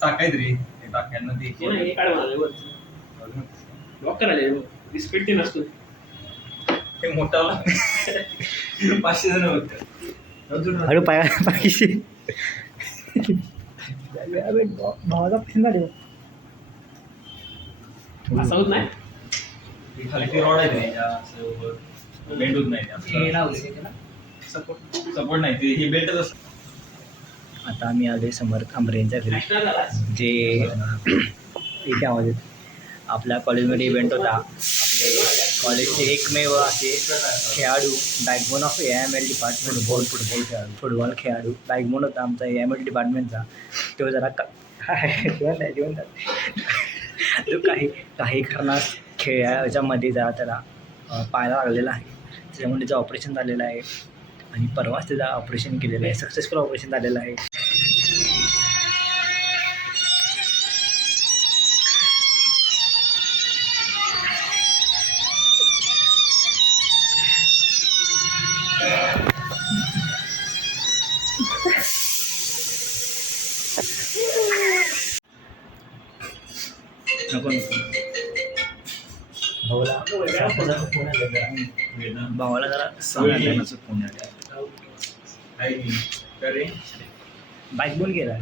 टाकायतरी टाक्यांना respect नसतो ते मोठा 500 जण होते अरे पाहिजे भावाचा प्रश्न झाले असं होत नाही खाली ती रॉड आहे बेंड होत नाही सपोर्ट नाही ते हे बेल्टच असतं. आता आम्ही आलोय समर्थ आंबरेंच्या घरी जे इथे आवाज येतो. आपल्या कॉलेजमध्ये इव्हेंट होता. आपले कॉलेजचे एकमेव असे खेळाडू backbone of AIML department football खेळाडू बॅकबोन होता आमचा AIML डिपार्टमेंटचा. तो जरा तो काही कारणास खेळाच्यामध्ये जरा त्याला पायाला लागलेला आहे. त्याच्यामुळे त्याचं ऑपरेशन झालेलं आहे आणि परवाच त्याचं ऑपरेशन केलेलं आहे. सक्सेसफुल ऑपरेशन झालेलं आहे. नको भावाला जरा सांगायला फोन आला. बॅकबोन गेला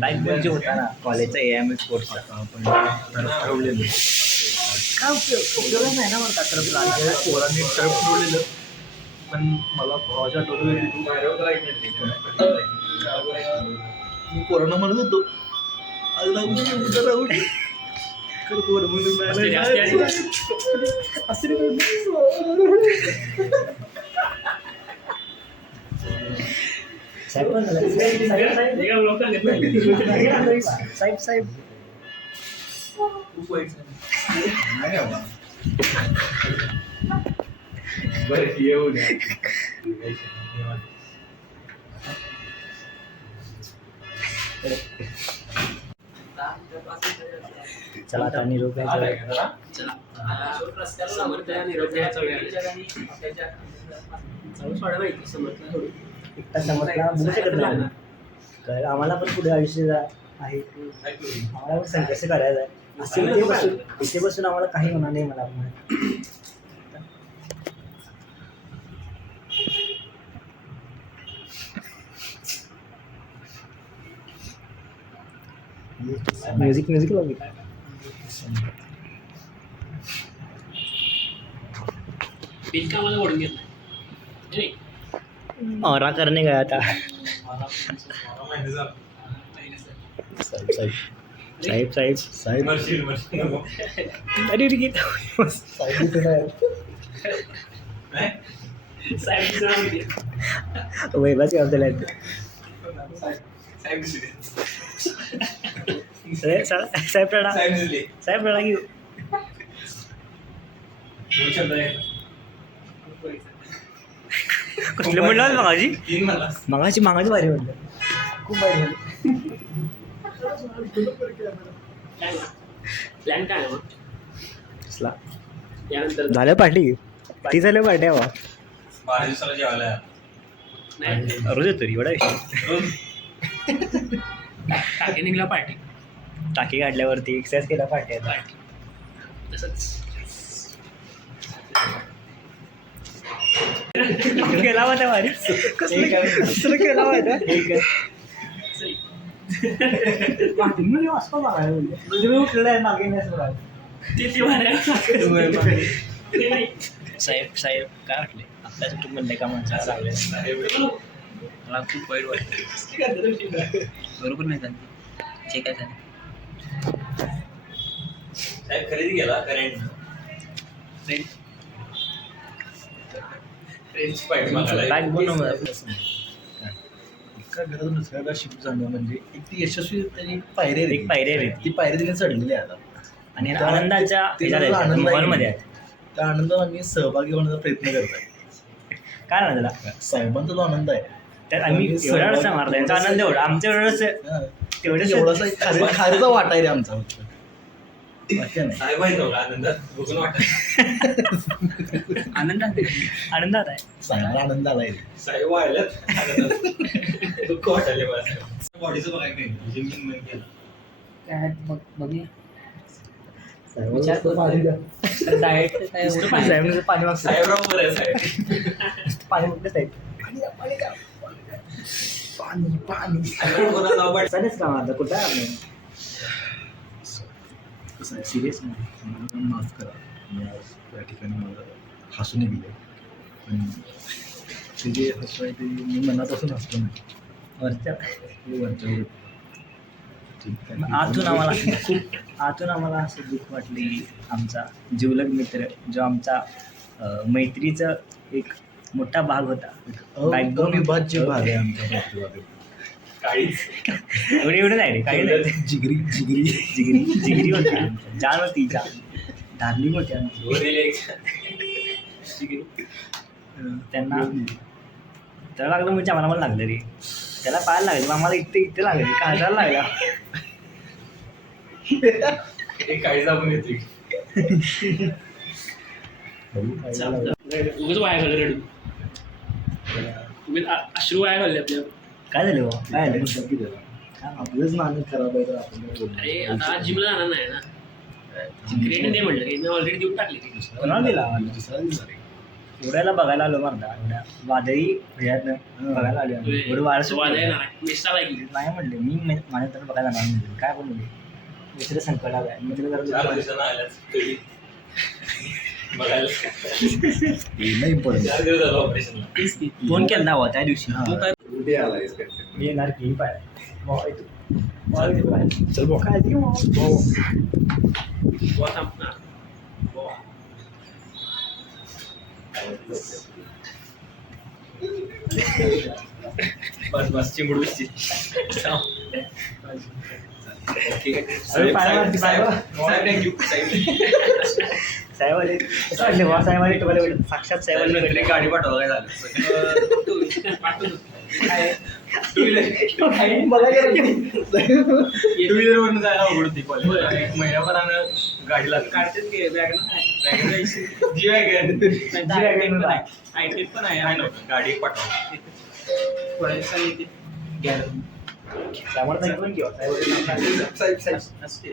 बॅकबोन जे होता ना कॉलेजचा AIML स्पोर्ट्सचा आपण ठरवलेलं काय उपयोगच नाही ना म्हणतात तर पोरांनी टर्फ ठरवलेलं. पण मला भावाच्या मी कोरोना म्हणत होतो साहेब खूप वाईट येऊ द्या. चला आता निरोप समर्थला बघू शकत नाही. आम्हाला पण पुढे आयुष्य आहे. आम्हाला पण संघर्ष करायचा आहे. इथे बसून आम्हाला काही होणार नाही. मला म्युझिक लावली औरा करने गया था. साहेब अरे वैभाच आपल्याला साहेब रडा घेऊ कसले म्हणलं मागाची भारी म्हणलं खूप भारी झालं. प्लॅन काय झालं पार्टी ती झालं पार्टी हवा 12 दिवसाला जेवायला रोज येतो एवढा टाकी निघला पार्टी टाकी काढल्यावरती एक्सरसाइज केला पार्टी तसंच केला होता भारी कसलं केला होता असं बघायला म्हणजे मी उठलेलं आहे मागे साहेब काय वाटले आपल्या कुटुंबातले का माणसाला लागले मला खूप वाईट वाटतं. बरोबर नाही झालं जे काय झालं साहेब खरेदी केला करेंट बॅग बनव एका घरातून दुसऱ्याला शिफ्ट जाणं म्हणजे एक ती यशस्वी त्याची पायरी आहे. एक पायरी आहे ती. ती पायरी तिने चढलेली आहे आता. आणि त्या- आनंदाच्या तिला ह्याच्यात आहे, आनंद आहे. माहोलमध्ये आहे. त्या आनंदात आम्ही सहभागी होण्याचा प्रयत्न करत आहे. काय ना त्याला साहेबांचा जो आनंद आहे त्यात आम्ही एवढाच मारला त्यांचा आनंद एवढा आमच्या एवढंच हा, तेवढंच एवढासा एक खारीचा वाटा आहे रे आमचा फक्त. बाकी नाही. साहेब आहे नव्हता आनंदात बघून वाटत आनंदात आनंदात आहे. साहेबाला आनंद आलाय रे. साहेब वाढल्यात आनंदात. दुःख वाटायले मला बॉडीचं बघायला नाही जिम केलं काय बघूया साहेबाला पाणी द्या. डाएट काय नुसतं साहेबांचं पाणी मागतं. साहेबराव बरं आहे साहेब पाणी मागतं साहेब. पाणी साहेबराव कोणाला नाव पाठ चालेच का माझं कुठं आहे आपलं सिरियस मला माफ करा मी आज त्या ठिकाणी मला हसून गेले. पण ते जे हसू आहे ते मी मनापासून हसतो नाही. वरच्या ते वरच्यावर ठीक आहे. आतून आम्हाला असं दुःख वाटले. आमचा जिवलग मित्र जो आमचा मैत्रीचा एक मोठा भाग होता. अविभाज्य भाग आहे आमच्या पाठीमागे. काळीच एवढे नाही रे काही नाही. जिगरी जिगरी जिगरी होती आमची. जान होती जान डार्लिंग होती आमची. त्यांना त्याला लागलं म्हणजे आम्हाला पण लागलं रे. त्याला पाहायला लागले आम्हाला इथे लागले काढायला लागला. एक काळीच आपण घेतली उगाच वाया घाललं रडू उगाच अश्रू वाया घालले आपल्या. काय झालं बुवा? काय झालं आपलंच नाणं खराब आहे तर आपण काय बोलणार? अरे आता जिमला जाणार नाही ना क्रिएटिन दे म्हटलं की ऑलरेडी देऊन टाकली ती. कोणाला दिला आम्हाला? दुसरा दिवस आहे. एवढ्याला बघायला आलो म्हणता एवढ्या वादळी ह्याच्यातनं बघायला आलो आम्ही. एवढं वारं सुटलं. वादळ येणार आहे मेस्टा लागली. नाही म्हणले मी माझ्या तर बघायला नाही म्हणले काय बोलू दुसरं संकट आलं आहे. मित्र जरा 4 दिवसांना आल्याच तरी बघायला येणं important. 4 दिवस झालं ऑपरेशनला फोन केला हवा त्या दिवशी. हा. उद्या आलायस काय मी येणार की पाय चल बघ. काय ते बुवा? बुवा थांब ना. बुवा. बस चिंबडूची ओके अरे पाय मारती, पाय मार. साहेब थँक्यू साहेब साहेबाले कसं वाटले बुवा? साहेबाले तुम्हाला एवढं साक्षात साहेबांनी भेटले. गाडी पाठवा काय झालं पाठवतो. काय टू व्हीलर मला काय रे? टू व्हीलर वरून जायला अवघड होती कॉलेज. एक महिन्याभरानं गाडी लागली काढतेच की वॅगन आहे. जी वॅगन आयटेन पण आहे. आहे नव्हतं गाडी एक पाठवा थोड्या दिवसांनी येते. साहेबांना पण किंवा साहेब साहेब असते.